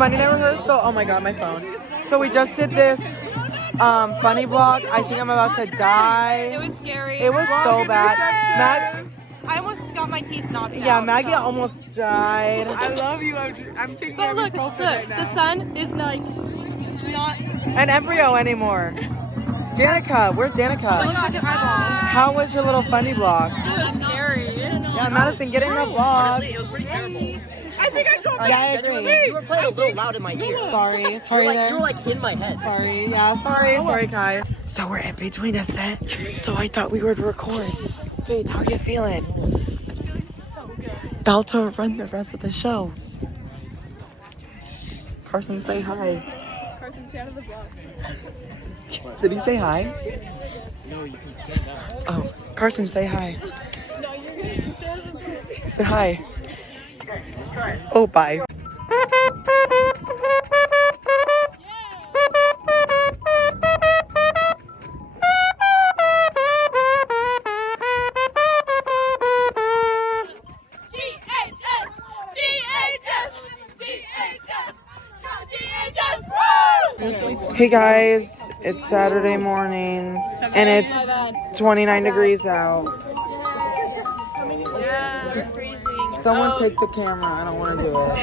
money never hurts. So, oh my god, my phone. So we just did this funny vlog. I think I'm about to die. It was scary. It was so bad. I almost got my teeth knocked out. Yeah, Maggie almost died. I love you. I'm taking But look, right now. the sun is like not An embryo anymore. Danica, where's it looks Danica? like an eyeball. How was your little funny vlog? It was scary. Yeah, Madison, get in the vlog. It was pretty terrible. I think I dropped Yeah, I agree. You were playing a little loud in my ear. Sorry You were there. like in my head. Sorry, Kai. So we're in between a set, so I thought we would record. Faith, how you feeling? About to run the rest of the show. Carson, say hi. Carson, stay out of the vlog. Did he say hi? No, you can stand up. Oh, Carson, say hi. Say hi. Oh, bye. Hey guys, it's Saturday morning and it's 29 degrees out. Someone take the camera, I don't want to do it.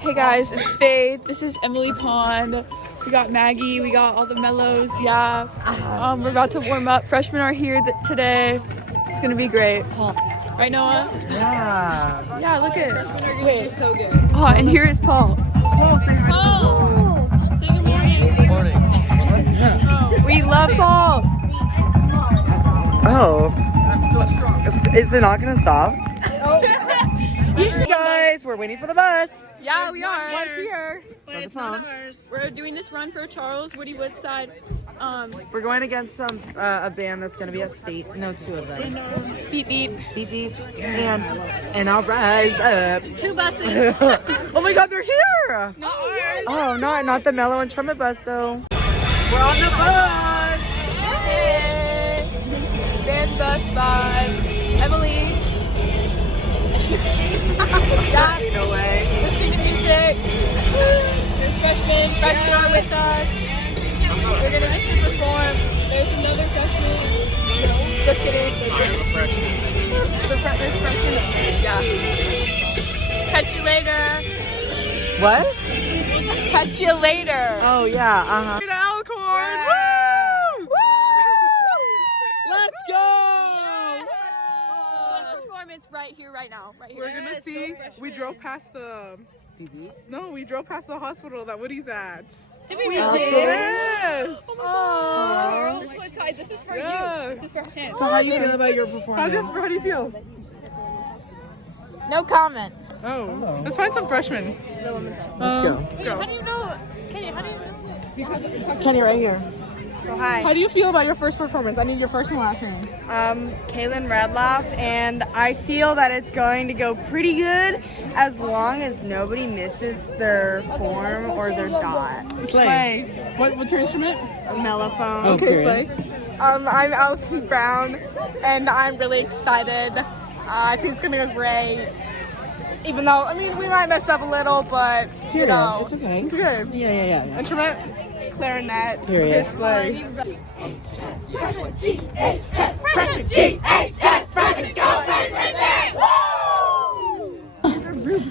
Hey guys, it's Faith. This is Emily Pond. We got Maggie. We got all the mellows. Yeah. We're about to warm up. Freshmen are here today. It's gonna be great. Right, Noah? Yeah. Yeah. Look at it. Wait. So good. Oh, and here is Paul. Paul, say hi. Paul. Say good morning. We love Paul. Oh. Is it not gonna stop? Guys, we're waiting for the bus. Yeah, we are. One's here. It's not. We're doing this run for Charles Woody Woodside. We're going against a band that's gonna be at state. No, two of them. Beep beep. Beep beep. And I'll rise up. 2 buses. Oh my god, they're here! Not ours. Oh, not the mellow and trumpet bus though. We're on the bus! Hey. Band bus vibes. Emily. Yeah. No way. Listening to music. There's freshmen. Freshmen are with us. We're gonna get to perform. There's another freshman. Just kidding. I'm a freshman. There's freshmen. Yeah. Catch you later. What? Catch you later. Oh yeah, uh-huh. To Elkhorn. Woo! Let's go! Performance right here, right now. Right here. We're gonna see. We drove past the. No, we drove past the hospital that Woody's at. Did we reach it? Yes. Oh, Charles Woodside, this is for you. This is for him. So how you feel about your performance? How do you feel? No comment. Oh, let's find some freshmen. Let's go. Let's go. How do you know? Kenny, how do you know? Kenny, right here. Oh, hi. How do you feel about your first performance? I need your first and last name. Kaylin Radloff, and I feel that it's going to go pretty good as long as nobody misses their form or their dot. Slay. What's your instrument? A mellophone. Okay, Slay. I'm Allison Brown, and I'm really excited. I think it's gonna go great. Even though, I mean, we might mess up a little, but you know. It's okay. It's good. Yeah. Instrument? Clarinet. Period. Slay.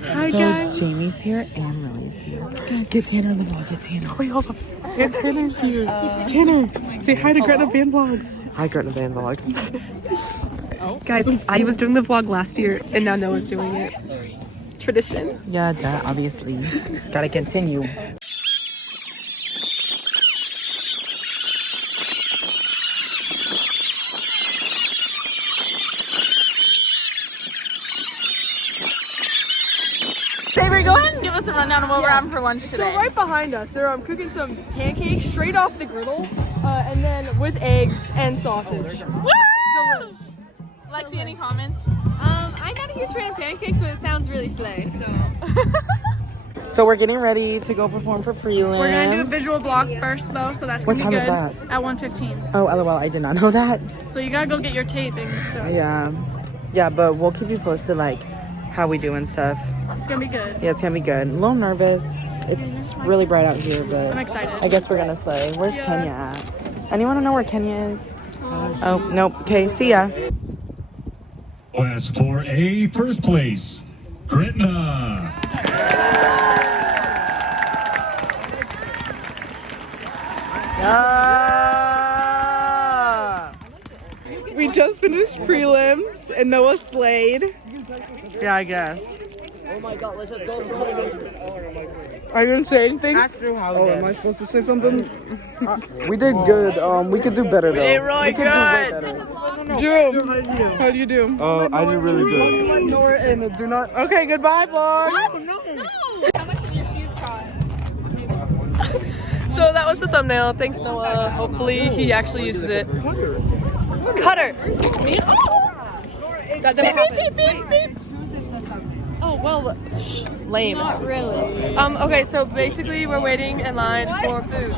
Hi guys. Jamie's here and Lily's here. Get Tanner in the vlog. Get Tanner. Wait, hold on. And Tanner's here. Tanner, say hi to Gretna Band Vlogs. Hi, Gretna Band Vlogs. Guys, I was doing the vlog last year, and now Noah's doing it. Tradition. Yeah, that obviously. Gotta continue. Saber, go ahead and give us a rundown of what we're having for lunch today. So right behind us, they're cooking some pancakes straight off the griddle, and then with eggs and sausage. Woo! Lexi, any comments? I'm not a huge fan of pancakes, but it sounds really slay, so. So we're getting ready to go perform for prelims. We're gonna do a visual block first, though, so that's What gonna be time good. is that? At 1:15. Oh, lol, I did not know that. So you gotta go get your tape and stuff. Yeah, but we'll keep you posted like how we do and stuff. It's gonna be good. Yeah, it's gonna be good. A little nervous. It's really bright out here, but I'm excited. I guess we're gonna slay. Where's Kenya at? Anyone know where Kenya is? Oh, nope. Okay, see ya. Class 4A, first place, Gretna. We just finished prelims and Noah slayed. Yeah, I guess. Oh my god, let's just go. Are you gonna say anything? Ask Drew how Oh, it am I is. supposed to say something? We did good. We could do better though. We did really we could do way better. Drew, how do you do? I do really good. And do not. Okay, goodbye, vlog. So that was the thumbnail. Thanks, Noah. Hopefully he actually uses it. Cutter. That never happened. Oh well, lame. Not really. Okay, so basically we're waiting in line for food.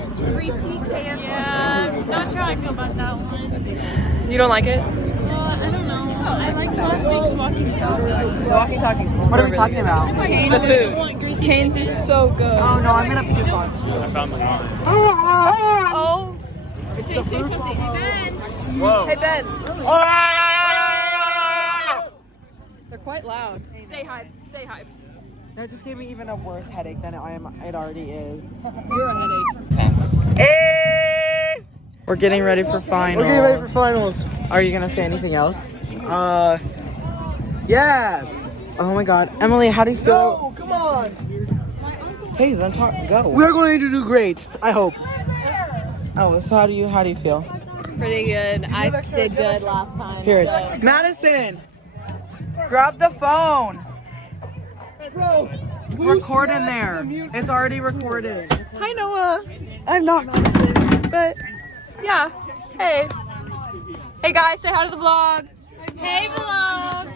Yeah, not sure how I feel about that one. You don't like it? Well, I don't know. I liked last week's walking talkie. Walkie talkies. What are we talking about? The food. Canes is so good. Oh no, I'm gonna puke on. I found the line. Oh. Did you say something? Hey, Ben. Whoa. Hey Ben. They're quite loud. Stay hype. Stay hype. That just gave me even a worse headache than it already is. You're a headache. Hey! We're getting ready for finals. We're getting ready for finals. Are you gonna say anything else? Yeah. Oh my god. Emily, how do you feel? No, come on. Hey, then talk. Go. We're going to do great. I hope. Oh, so how do you feel? Pretty good. I did good last time. Here. So. Madison, grab the phone. Record in there. It's already recorded. Hi, Noah. I'm not Madison, but yeah. Hey. Hey, guys, say hi to the vlog. Hey, vlog.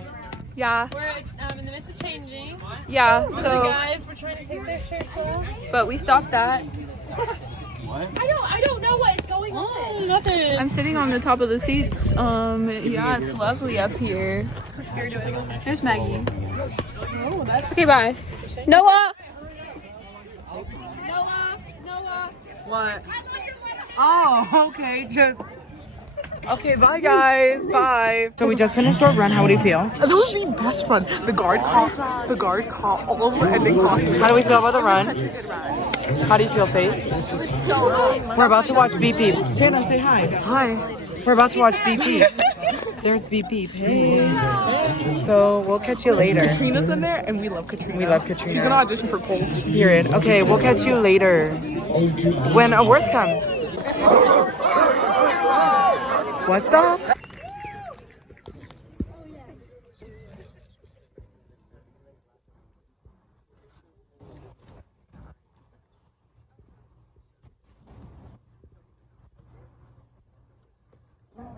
Yeah. We're in the midst of changing. Yeah, The so, guys were trying to take their shirts off. but we stopped that. I don't know what is going on. Nothing. I'm sitting on the top of the seats. Yeah, it's lovely up here. There's Maggie. Okay, bye. Noah! Noah. What? Oh, okay. Okay, bye guys. Bye. So we just finished our run. How do you feel? That was the best fun. The guard caught all of our ending tosses. How do we feel about the run? How do you feel, Faith? We're about to watch Beep Beep. Tana, say hi. Hi. We're about to watch Beep Beep. There's Beep Beep. Hey. So we'll catch you later. Katrina's in there, and we love Katrina. We love Katrina. She's gonna audition for Colts. Period. Okay, we'll catch you later when awards come. What the?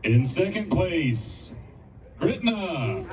In second place, Gretna.